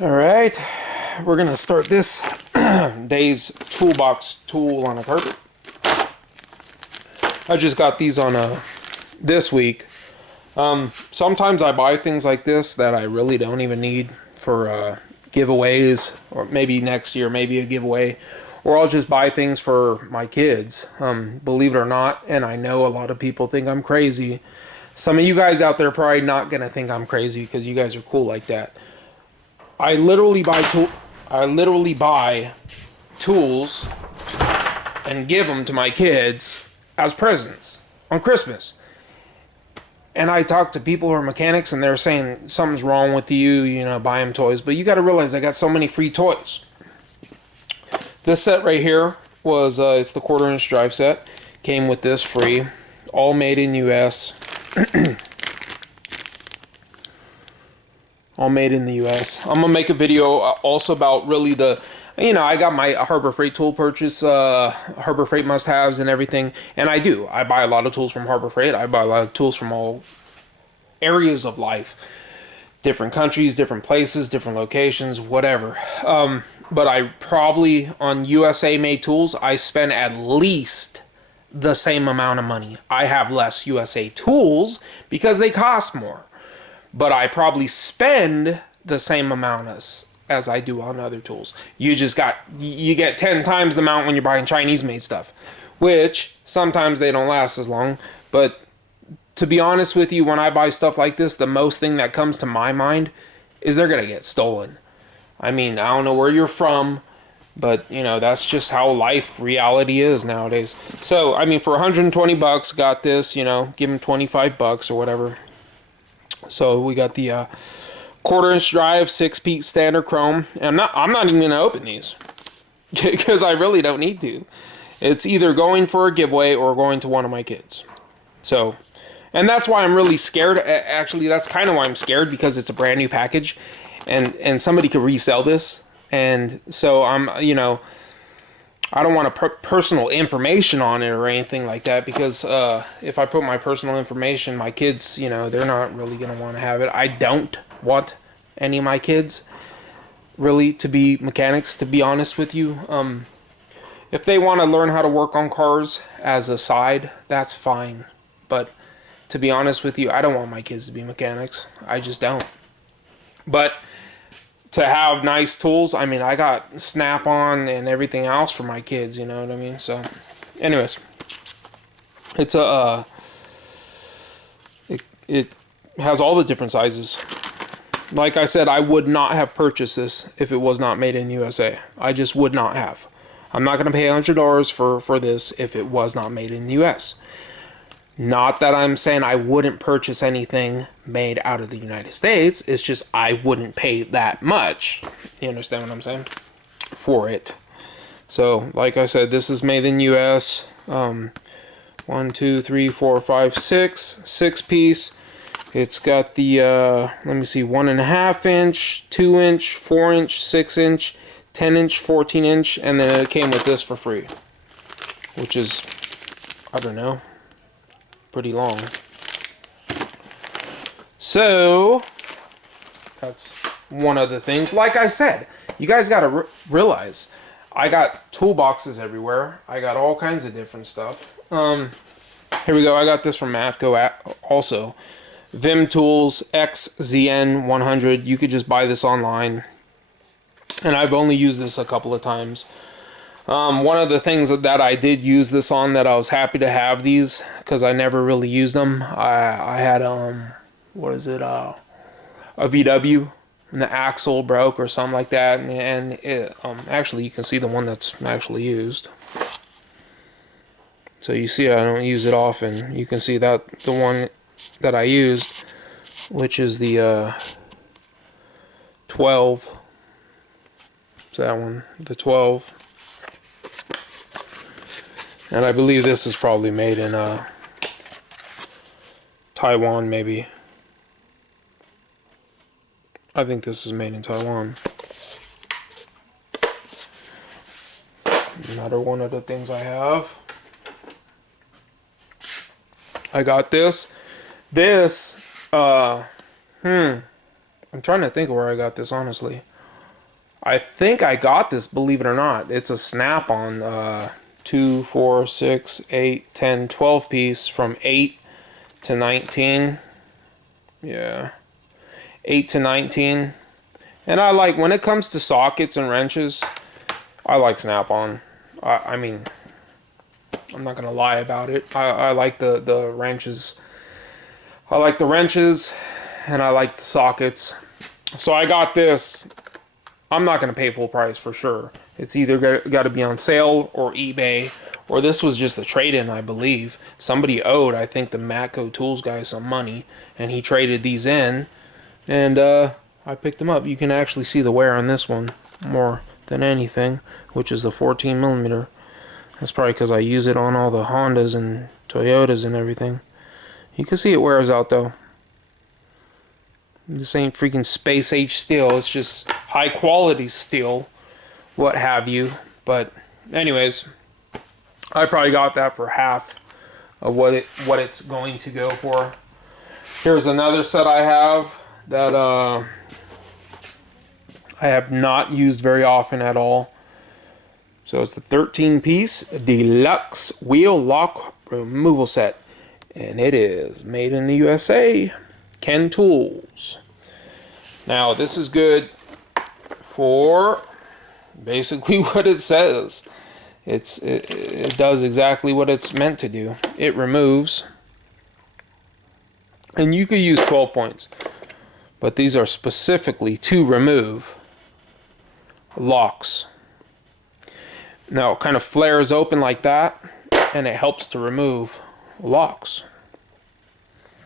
All right, we're gonna start this day's toolbox tool on a carpet. I just got these on this week. Sometimes I buy things like this that I really don't even need for giveaways, or maybe next year, maybe a giveaway, or I'll just buy things for my kids. Believe it or not, and I know a lot of people think I'm crazy. Some of you guys out there are probably not gonna think I'm crazy because you guys are cool like that. I literally buy tools and give them to my kids as presents on Christmas. And I talk to people who are mechanics and they're saying something's wrong with you, you know, buy them toys. But you got to realize I got so many free toys. This set right here was, it's the 1/4-inch drive set. Came with this free. All made in US. All made in the US. I'm gonna make a video also about really I got my Harbor Freight tool purchase, Harbor Freight must-haves and everything, and I buy a lot of tools from Harbor Freight. I buy a lot of tools from all areas of life, different countries, different places, different locations, whatever. But I probably, on USA made tools, I spend at least the same amount of money. I have less USA tools because they cost more. But I probably spend the same amount as I do on other tools. You get 10 times the amount when you're buying Chinese made stuff, which sometimes they don't last as long. But to be honest with you, when I buy stuff like this, the most thing that comes to my mind is they're gonna get stolen. I mean, I don't know where you're from, but you know, that's just how life reality is nowadays. So I mean, for 120 bucks, got this, you know, give them 25 bucks or whatever. So we got the 1/4-inch drive, 6-peat standard chrome. And I'm not even going to open these because I really don't need to. It's either going for a giveaway or going to one of my kids. So, and that's why I'm really scared. Actually, that's kind of why I'm scared, because it's a brand new package and somebody could resell this. And so I don't want to put personal information on it or anything like that, because if I put my personal information, my kids, you know, they're not really going to want to have it. I don't want any of my kids really to be mechanics, to be honest with you. If they want to learn how to work on cars as a side, that's fine. But to be honest with you, I don't want my kids to be mechanics. I just don't. But to have nice tools, I mean, I got Snap-on and everything else for my kids, you know what I mean? So, anyways, it's it has all the different sizes. Like I said, I would not have purchased this if it was not made in USA. I just would not have. I'm not going to pay $100 for this if it was not made in the US. Not that I'm saying I wouldn't purchase anything made out of the United States. It's just I wouldn't pay that much. You understand what I'm saying? For it. So, like I said, this is made in US. 1, 2, 3, 4, 5, 6. 6-piece. It's got the, let me see, 1.5-inch, 2-inch, 4-inch, 6-inch, 10-inch, 14-inch, and then it came with this for free. Which is, I don't know, pretty long. So that's one of the things. Like I said, you guys got to realize I got toolboxes everywhere. I got all kinds of different stuff. Here we go. I got this from Matco also. Vim Tools XZN100. You could just buy this online, and I've only used this a couple of times. One of the things that I did use this on, that I was happy to have these, because I never really used them. I had what is it, a VW, and the axle broke or something like that, and it, actually you can see the one that's actually used. So you see I don't use it often. You can see that the one that I used, which is the 12. So that one, the 12. And I believe this is probably made in Taiwan, maybe. I think this is made in Taiwan. Another one of the things I have. I got this. I'm trying to think of where I got this, honestly. I think I got this, believe it or not. It's a snap-on 2, 4, 6, 8, 10, 12 piece from 8 to 19. Yeah, 8 to 19. And I like, when it comes to sockets and wrenches, I like snap-on. I mean, I'm not gonna lie about it. I like the wrenches. I like the wrenches, and I like the sockets. So I got this. I'm not gonna pay full price for sure. It's either got to be on sale or eBay, or this was just a trade-in, I believe. Somebody owed, I think, the Matco Tools guy some money, and he traded these in, and I picked them up. You can actually see the wear on this one more than anything, which is the 14 millimeter. That's probably because I use it on all the Hondas and Toyotas and everything. You can see it wears out though. This ain't freaking space age steel. It's just high quality steel, what have you. But anyways, I probably got that for half of what it's going to go for. Here's another set I have that I have not used very often at all. So it's the 13-piece deluxe wheel lock removal set, and it is made in the USA. Ken Tools. Now this is good for basically what it says. It does exactly what it's meant to do. It removes, and you could use 12 points, but these are specifically to remove locks. Now it kind of flares open like that, and it helps to remove locks.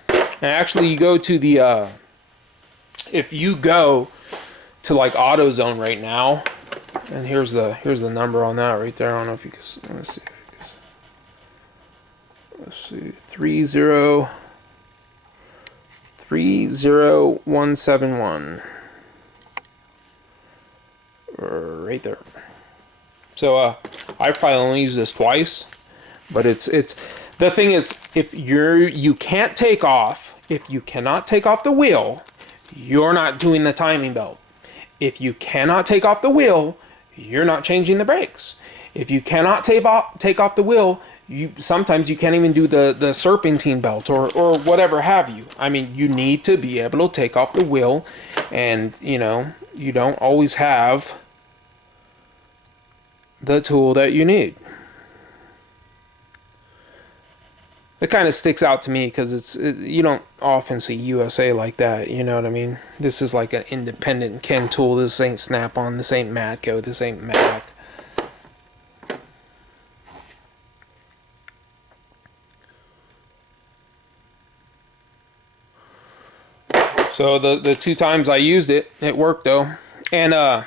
And actually, you go to the if you go to like AutoZone right now, and here's the number on that right there. I don't know if you can. Let's see, 30171. Right there. So I've probably only used this twice, but it's the thing is, if you can't take off. If you cannot take off the wheel, you're not doing the timing belt. If you cannot take off the wheel, you're not changing the brakes. If you cannot take off the wheel, sometimes you can't even do the serpentine belt or whatever have you. I mean, you need to be able to take off the wheel, and you don't always have the tool that you need. It kind of sticks out to me because you don't often see USA like that, you know what I mean? This is like an independent Ken tool. This ain't Snap-on, this ain't Matco, this ain't Mac. So the 2 times I used it, it worked though. And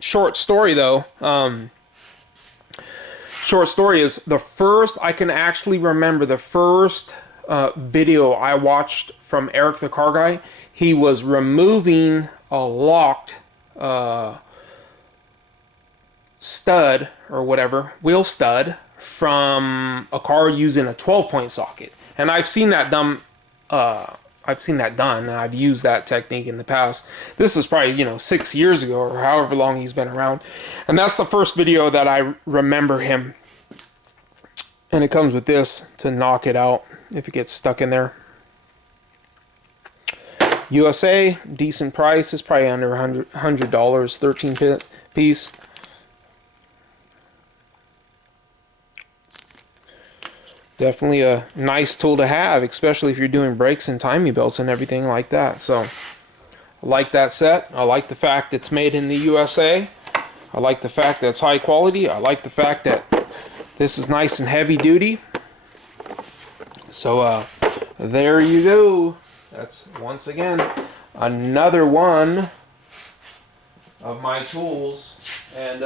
short story though, short story is the first, I can actually remember the first video I watched from Eric the Car Guy. He was removing a locked stud or whatever, wheel stud from a car using a 12-point socket. And I've seen that done. And I've used that technique in the past. This is probably 6 years ago or however long he's been around, and that's the first video that I remember him. And it comes with this to knock it out if it gets stuck in there. USA, decent price. It's probably under $100, 13 piece. Definitely a nice tool to have, especially if you're doing brakes and timing belts and everything like that. So I like that set. I like the fact it's made in the USA. I like the fact that it's high quality. I like the fact that this is nice and heavy duty. So there you go. That's once again another one of my tools. And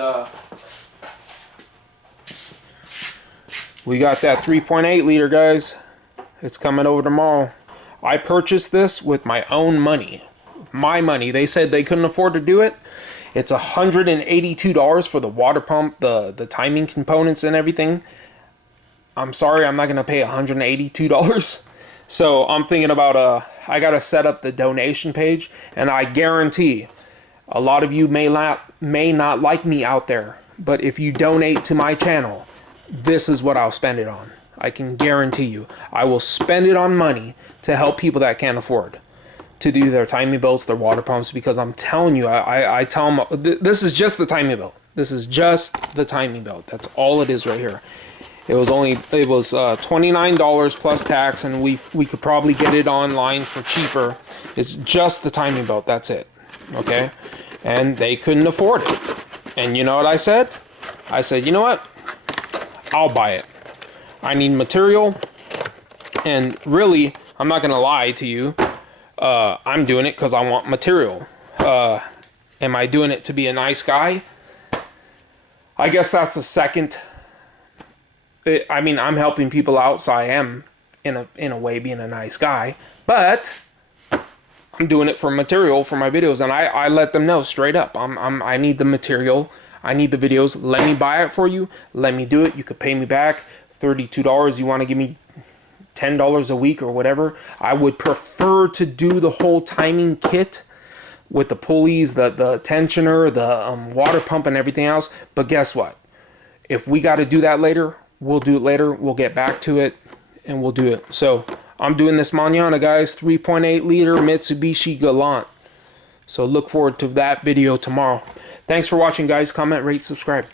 we got that 3.8 liter, guys. It's coming over tomorrow. I purchased this with my own money. My money. They said they couldn't afford to do it. It's $182 for the water pump, the timing components and everything. I'm sorry, I'm not going to pay $182. So I'm thinking about, I got to set up the donation page, and I guarantee A lot of you may not like me out there, but if you donate to my channel, this is what I'll spend it on. I can guarantee you. I will spend it on money to help people that can't afford to do their timing belts, their water pumps, because I'm telling you, I tell them, this is just the timing belt. This is just the timing belt. That's all it is right here. It was $29 plus tax, and we could probably get it online for cheaper. It's just the timing belt. That's it. Okay? And they couldn't afford it. And you know what I said? I said, you know what? I'll buy it. I need material. And really, I'm not going to lie to you. I'm doing it because I want material. Am I doing it to be a nice guy? I guess that's the second. I mean, I'm helping people out, so I am, in a way, being a nice guy. But I'm doing it for material for my videos, and I let them know straight up. I need the material. I need the videos. Let me buy it for you. Let me do it. You could pay me back $32. You want to give me $10 a week or whatever. I would prefer to do the whole timing kit with the pulleys, the tensioner, the water pump, and everything else. But guess what? If we got to do that later, we'll do it later. We'll get back to it, and we'll do it. So I'm doing this Manana, guys, 3.8 liter Mitsubishi Galant. So look forward to that video tomorrow. Thanks for watching, guys. Comment, rate, subscribe.